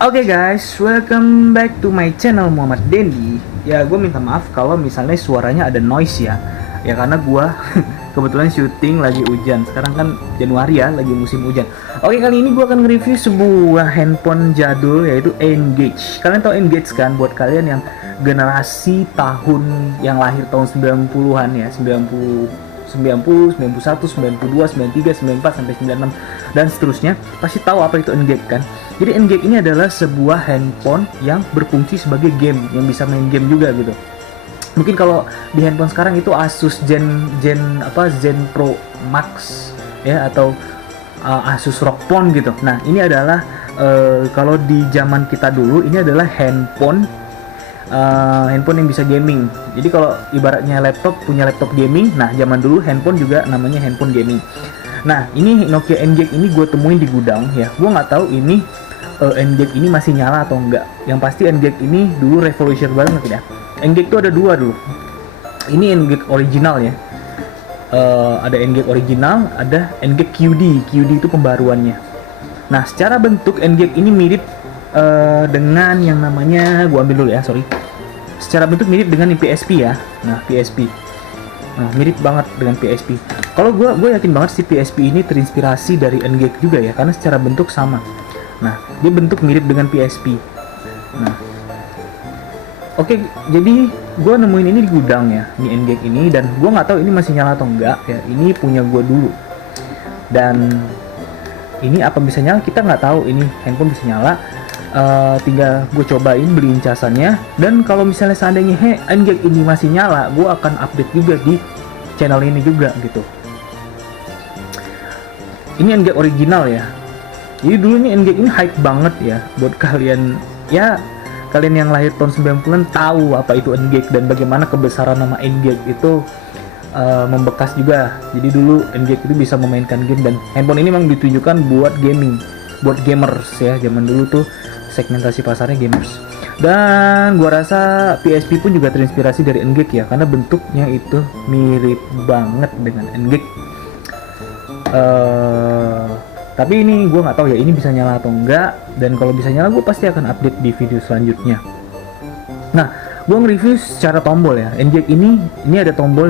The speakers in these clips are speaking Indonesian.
Oke guys, welcome back to my channel Muhammad Dendi. Ya, gue minta maaf kalau misalnya suaranya ada noise ya. Ya karena gue kebetulan syuting lagi hujan. Sekarang kan Januari ya, lagi musim hujan. Oke, kali ini gue akan nge-review sebuah handphone jadul yaitu N-Gage. Kalian tahu N-Gage kan? Buat kalian yang generasi tahun yang lahir tahun 90-an ya, 90, 91, 92, 93, 94 sampai 96 dan seterusnya pasti tahu apa itu N-Gage kan. Jadi N-Gage ini adalah sebuah handphone yang berfungsi sebagai game, yang bisa main game juga gitu. Mungkin kalau di handphone sekarang itu Asus Zen Pro Max ya, atau Asus ROG Phone gitu. Nah, ini adalah kalau di zaman kita dulu ini adalah handphone yang bisa gaming. Jadi kalau ibaratnya laptop punya laptop gaming, nah zaman dulu handphone juga namanya handphone gaming. Nah, ini Nokia N-Gage ini gue temuin di gudang ya. Gue nggak tahu ini N-Gage ini masih nyala atau enggak. Yang pasti N-Gage ini dulu revolutionary banget ya. N-Gage itu ada dua dulu. Ini N-Gage original ya. Ada N-Gage original, ada N-Gage QD. QD itu pembaruannya. Nah, secara bentuk N-Gage ini mirip dengan yang namanya, gua ambil dulu ya, sorry. Secara bentuk mirip dengan PSP ya. Nah, PSP. Nah, mirip banget dengan PSP. Kalau gue yakin banget si PSP ini terinspirasi dari N-Gage juga ya, karena secara bentuk sama. Nah, dia bentuk mirip dengan PSP. Nah, oke, jadi gue nemuin ini di gudang ya, ini N-Gage ini, dan gue nggak tahu ini masih nyala atau enggak ya. Ini punya gue dulu. Dan ini apa bisa nyala? Kita nggak tahu ini handphone bisa nyala. Tinggal gue cobain beliin casannya, dan kalau misalnya seandainya N-Gage ini masih nyala, gue akan update juga di channel ini juga gitu. Ini N-Gage original ya. Jadi dulu ini N-Gage ini hype banget ya buat kalian ya, kalian yang lahir tahun 90-an tahu apa itu N-Gage dan bagaimana kebesaran nama N-Gage itu membekas juga. Jadi dulu N-Gage itu bisa memainkan game, dan handphone ini memang ditujukan buat gaming, buat gamers ya. Zaman dulu tuh segmentasi pasarnya gamers. Dan gua rasa PSP pun juga terinspirasi dari N-Gage ya, karena bentuknya itu mirip banget dengan N-Gage. Tapi ini gue nggak tahu ya ini bisa nyala atau enggak, dan kalau bisa nyala gue pasti akan update di video selanjutnya. Nah, gue nge-review secara tombol ya. N-Gage ini ada tombol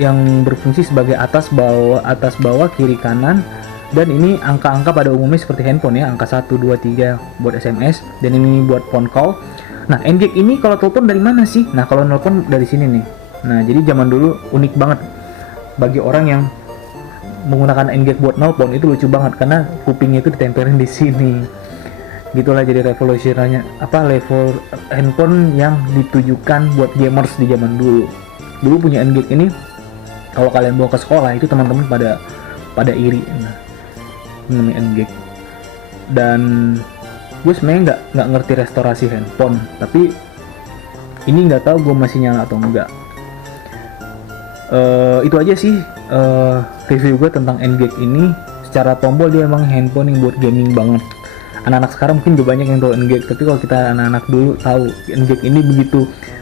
yang berfungsi sebagai atas bawah kiri kanan, dan ini angka-angka pada umumnya seperti handphone ya, angka 1 2 3 buat SMS, dan ini buat phone call. Nah, N-Gage ini kalau telepon dari mana sih? Nah, kalau nelpon dari sini nih. Nah, jadi zaman dulu unik banget bagi orang yang menggunakan N-Gage buat nelpon, itu lucu banget karena kupingnya itu ditempelin di sini. Gitulah, jadi revolusinya level handphone yang ditujukan buat gamers di zaman dulu. Dulu punya N-Gage ini, kalau kalian bawa ke sekolah itu teman-teman pada iri. Nah, namanya N-Gage. Dan gue sebenarnya nggak ngerti restorasi handphone, tapi ini nggak tahu gue masih nyala atau enggak. Itu aja sih review gue tentang N-Gage ini. Secara tombol dia emang handphone yang buat gaming banget. Anak-anak sekarang mungkin gak banyak yang tahu N-Gage, tapi kalau kita anak-anak dulu tahu N-Gage ini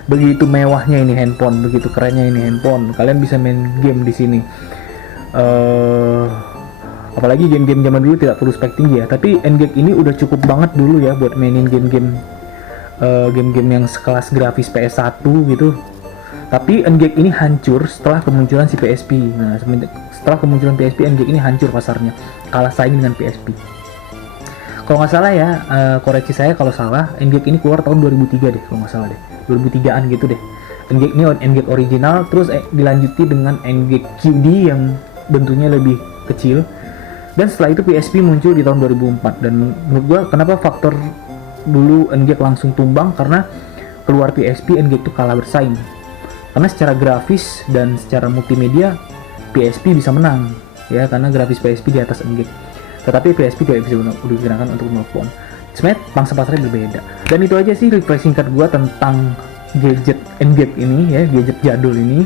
begitu mewahnya ini handphone, begitu kerennya ini handphone. Kalian bisa main game di sini. Apalagi game-game zaman dulu tidak perlu spek tinggi ya. Tapi N-Gage ini udah cukup banget dulu ya buat mainin game-game yang sekelas grafis PS1 gitu. Tapi N-Gage ini hancur setelah kemunculan si PSP. Nah, setelah kemunculan PSP, N-Gage ini hancur pasarnya, kalah saing dengan PSP. Kalau nggak salah ya, koreksi saya kalau salah, N-Gage ini keluar tahun 2003 deh, kalau nggak salah deh, 2003an gitu deh. N-Gage ini N-Gage original, terus dilanjuti dengan N-Gage QD yang bentuknya lebih kecil. Dan setelah itu PSP muncul di tahun 2004. Dan menurut gua kenapa faktor dulu N-Gage langsung tumbang, karena keluar PSP, N-Gage itu kalah bersaing. Karena secara grafis dan secara multimedia PSP bisa menang ya, karena grafis PSP di atas N-Gage. Tetapi PSP tidak bisa digunakan untuk nelpon. Sebenarnya pangsa pasarnya berbeda. Dan itu aja sih review singkat gua tentang gadget N-Gage ini ya, gadget jadul ini.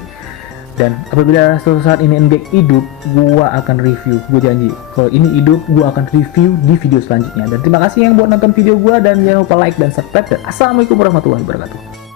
Dan apabila suatu saat ini N-Gage hidup, gua akan review, gue janji. Kalau ini hidup, gua akan review di video selanjutnya. Dan terima kasih yang buat nonton video gua, dan jangan lupa like dan subscribe. Dan assalamualaikum warahmatullahi wabarakatuh.